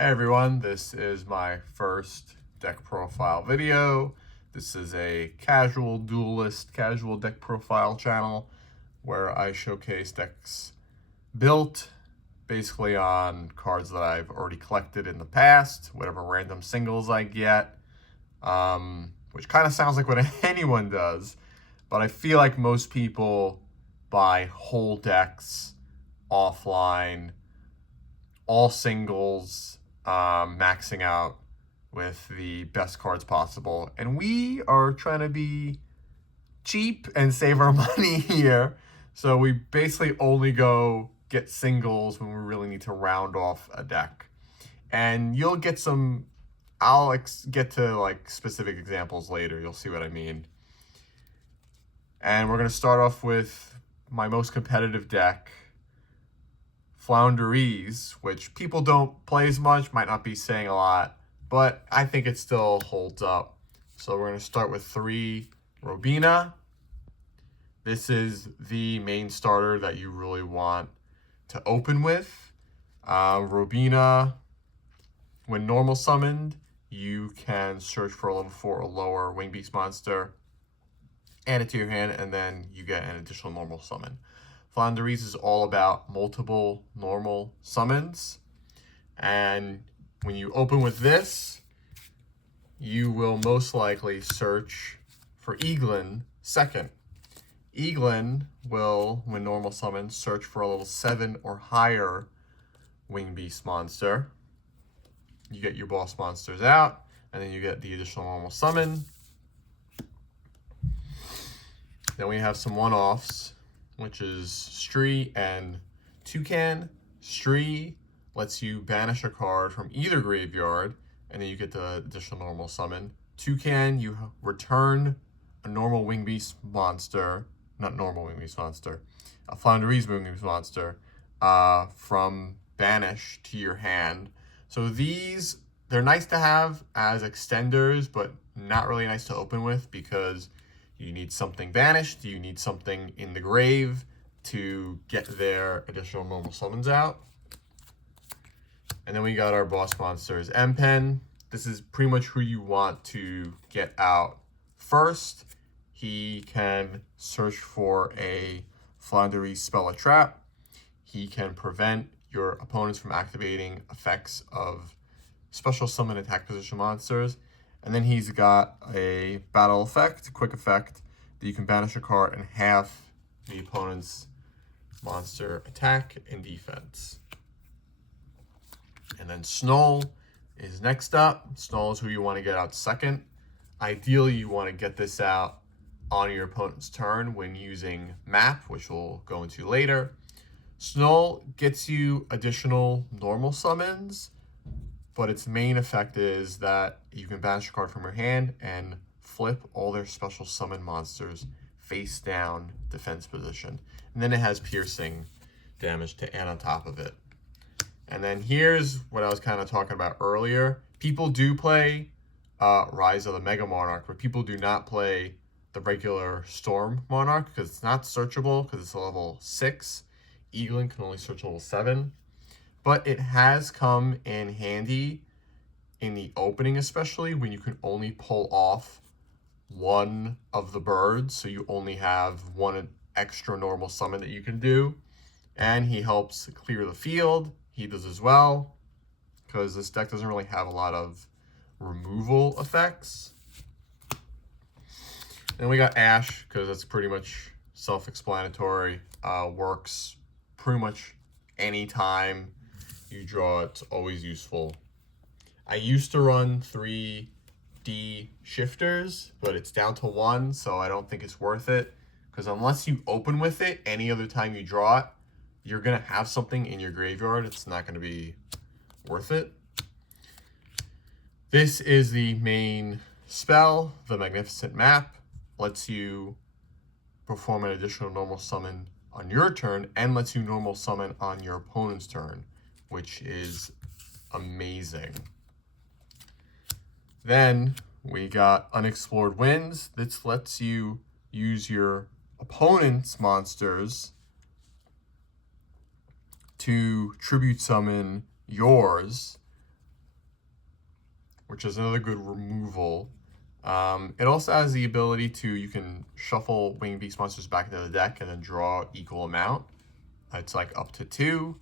Hey everyone, this is my first deck profile video. This is a casual duelist, casual deck profile channel where I showcase decks built basically on cards that I've already collected in the past, whatever random singles I get, which kind of sounds like what anyone does, but I feel like most people buy whole decks offline, all singles, maxing out with the best cards possible. And we are trying to be cheap and save our money here. So we basically only go get singles when we really need to round off a deck. And you'll get some, I'll get to like specific examples later. You'll see what I mean. And we're going to start off with my most competitive deck, Floowandereeze, which people don't play as much, might not be saying a lot, but I think it still holds up. So we're going to start with 3 Robina. This is the main starter that you really want to open with. Robina, when normal summoned, you can search for a level 4 or lower wing beast monster, add it to your hand, and then you get an additional normal summon. Floowandereeze is all about multiple normal summons, and when you open with this, you will most likely search for Eaglin second. Eaglin will, when normal summons, search for a level 7 or higher wing beast monster. You get your boss monsters out, and then you get the additional normal summon. Then we have some one-offs, which is Stree and Toucan. Stree lets you banish a card from either graveyard, and then you get the additional normal summon. Toucan, you return a normal wing beast monster, not normal wing beast monster, a Floowandereeze wing beast monster from banish to your hand. So these, they're nice to have as extenders, but not really nice to open with because you need something banished, you need something in the grave to get their additional normal summons out. And then we got our boss monsters. M-Pen, this is pretty much who you want to get out first. He can search for a Floowandereeze spell or trap. He can prevent your opponents from activating effects of special summon attack position monsters. And then he's got a battle effect, quick effect, that you can banish a card and half the opponent's monster attack and defense. And then Snoll is next up. Snoll is who you want to get out second. Ideally, you want to get this out on your opponent's turn when using map, which we'll go into later. Snoll gets you additional normal summons, but its main effect is that you can banish a card from your hand and flip all their special summon monsters face down defense position. And then it has piercing damage to add on top of it. And then here's what I was kind of talking about earlier. People do play Rise of the Mega Monarch, but people do not play the regular Storm Monarch because it's not searchable because it's a level 6. Eaglin can only search level 7. But it has come in handy in the opening, especially when you can only pull off one of the birds. So you only have one extra normal summon that you can do. And he helps clear the field. He does as well, because this deck doesn't really have a lot of removal effects. Then we got Ash, because that's pretty much self-explanatory. Works pretty much anytime you draw, it's always useful. I used to run 3D shifters, but it's down to 1, so I don't think it's worth it. Because unless you open with it any other time you draw it, you're going to have something in your graveyard. It's not going to be worth it. This is the main spell, the Magnificent Map. Lets you perform an additional normal summon on your turn and lets you normal summon on your opponent's turn, which is amazing. Then we got Unexplored Winds. This lets you use your opponent's monsters to tribute summon yours which is another good removal. It also has the ability to, you can shuffle winged beast monsters back into the deck and then draw equal amount. It's like up to 2.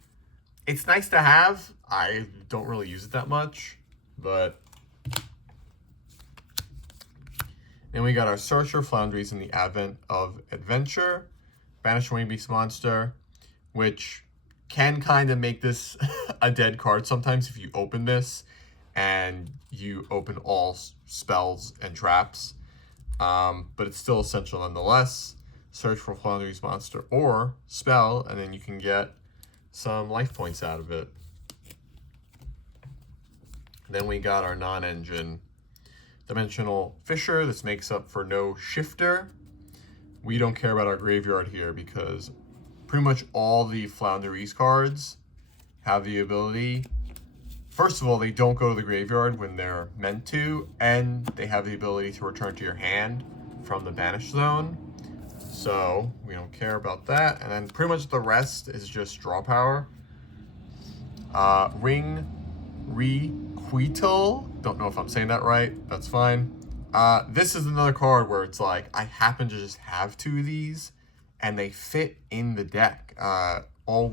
It's nice to have. I don't really use it that much, but. Then we got our Searcher, Floowandereeze in the Advent of Adventure. Banish winged beast monster, which can kind of make this a dead card sometimes if you open this and you open all spells and traps. But it's still essential nonetheless. Search for Floowandereeze monster or spell, and then you can get some life points out of it. Then we got our non-engine Dimensional Fisher. This makes up for no Shifter. We don't care about our graveyard here because pretty much all the Floowandereeze cards have the ability. First of all, they don't go to the graveyard when they're meant to, and they have the ability to return to your hand from the banish zone. So we don't care about that. And then pretty much the rest is just draw power. Ring Requital. Don't know if I'm saying that right. That's fine. This is another card where it's like, I happen to just have 2 of these, and they fit in the deck. All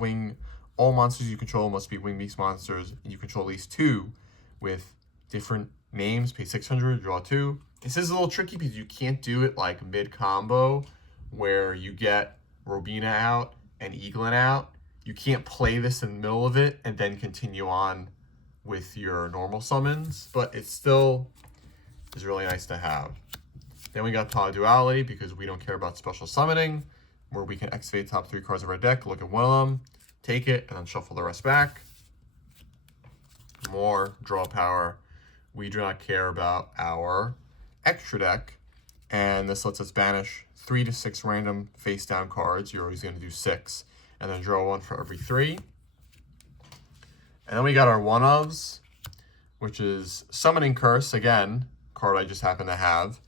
monsters you control must be winged beast monsters. You control at least 2 with different names. Pay 600, draw 2. This is a little tricky because you can't do it like mid-combo where you get Robina out and Eaglin out. You can't play this in the middle of it and then continue on with your normal summons, but it still is really nice to have. Then we got Power Duality because we don't care about special summoning, where we can activate top 3 cards of our deck, look at one of them, take it, and then shuffle the rest back. More draw power. We do not care about our extra deck, and this lets us banish 3 to 6 random face down cards. You're always going to do 6, and then draw 1 for every 3. And then we got our one-ofs, which is Summoning Curse, again, card I just happen to have.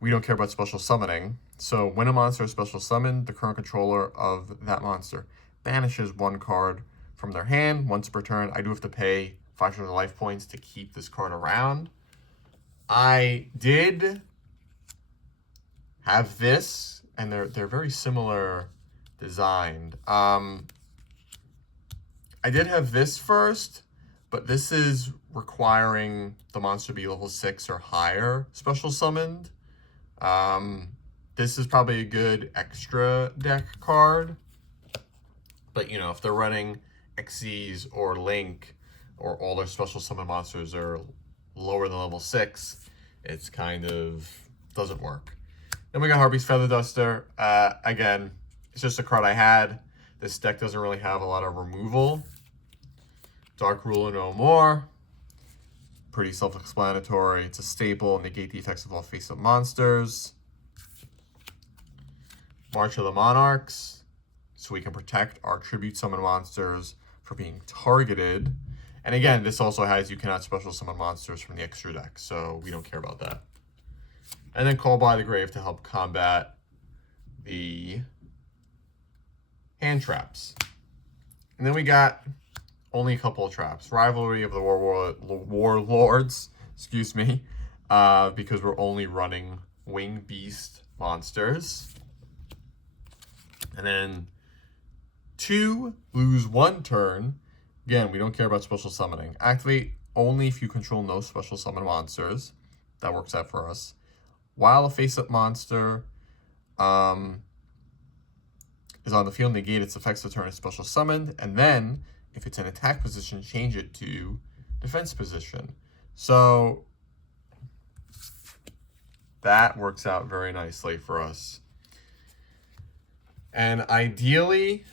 We don't care about special summoning. So when a monster is special summoned, the current controller of that monster banishes 1 card from their hand once per turn. I do have to pay 500 life points to keep this card around. I did have this, and they're very similar designed. I did have this first, but this is requiring the monster to be level 6 or higher special summoned. This is probably a good extra deck card. But, you know, if they're running Xyz or Link, or all their special summon monsters are lower than level 6, it's kind of doesn't work. Then we got Harpies Feather Duster. Again, it's just a card I had. This deck doesn't really have a lot of removal. Dark Ruler no more. Pretty self-explanatory. It's a staple. Negate the effects of all face-up monsters. March of the Monarchs. So we can protect our tribute summon monsters from being targeted. And again, this also has you cannot special summon monsters from the extra deck. So we don't care about that. And then Call by the Grave to help combat the hand traps. And then we got only a couple of traps. Rivalry of the Warlords, excuse me, because we're only running Winged Beast monsters. And then 2, lose 1 turn. Again, we don't care about special summoning. Activate only if you control no special summon monsters. That works out for us. While a face-up monster is on the field, negate its effects to turn it's special summoned, and then if it's in attack position, change it to defense position. So that works out very nicely for us. And ideally,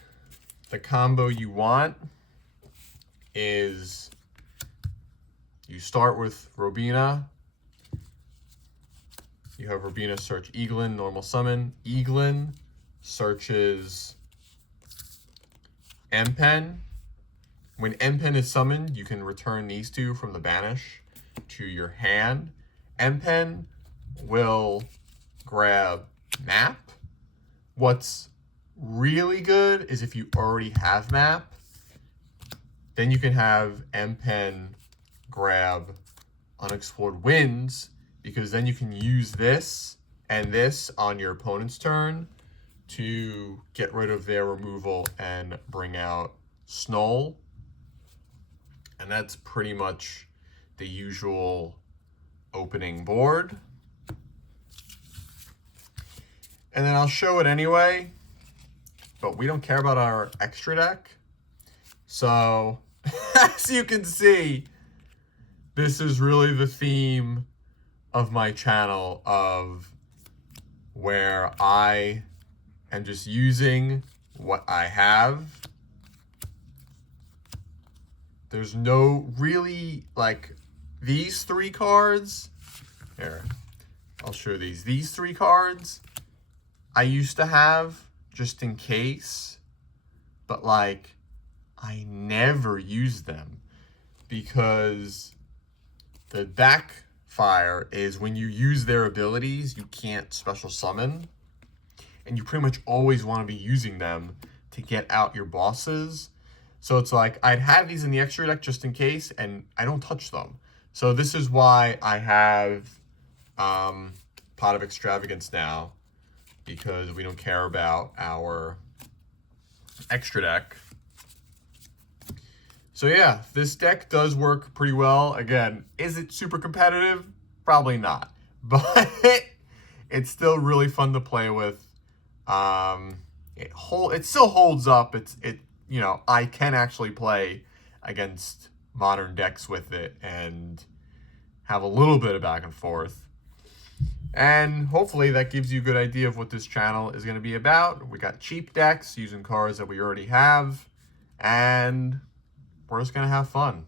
the combo you want is you start with Robina. You have Robina search Eaglin, normal summon. Eaglin searches Empen. When Empen is summoned, you can return these 2 from the banish to your hand. Empen will grab Map. What's really good is if you already have Map, then you can have Empen grab Unexplored Winds, because then you can use this and this on your opponent's turn to get rid of their removal and bring out Snow. And that's pretty much the usual opening board. And then I'll show it anyway, but we don't care about our extra deck. So, as you can see, this is really the theme of my channel, of where I am just using what I have. There's no really, like, these three cards. Here, I'll show these. These three cards I used to have just in case, but like I never used them because the backfire is when you use their abilities, you can't special summon, and you pretty much always want to be using them to get out your bosses. So it's like I'd have these in the extra deck just in case, and I don't touch them. So this is why I have Pot of Extravagance now, because we don't care about our extra deck. So yeah, this deck does work pretty well. Again, is it super competitive? Probably not, but it's still really fun to play with. It still holds up. You know, I can actually play against modern decks with it and have a little bit of back and forth. And hopefully that gives you a good idea of what this channel is going to be about. We got cheap decks using cards that we already have, and we're just going to have fun.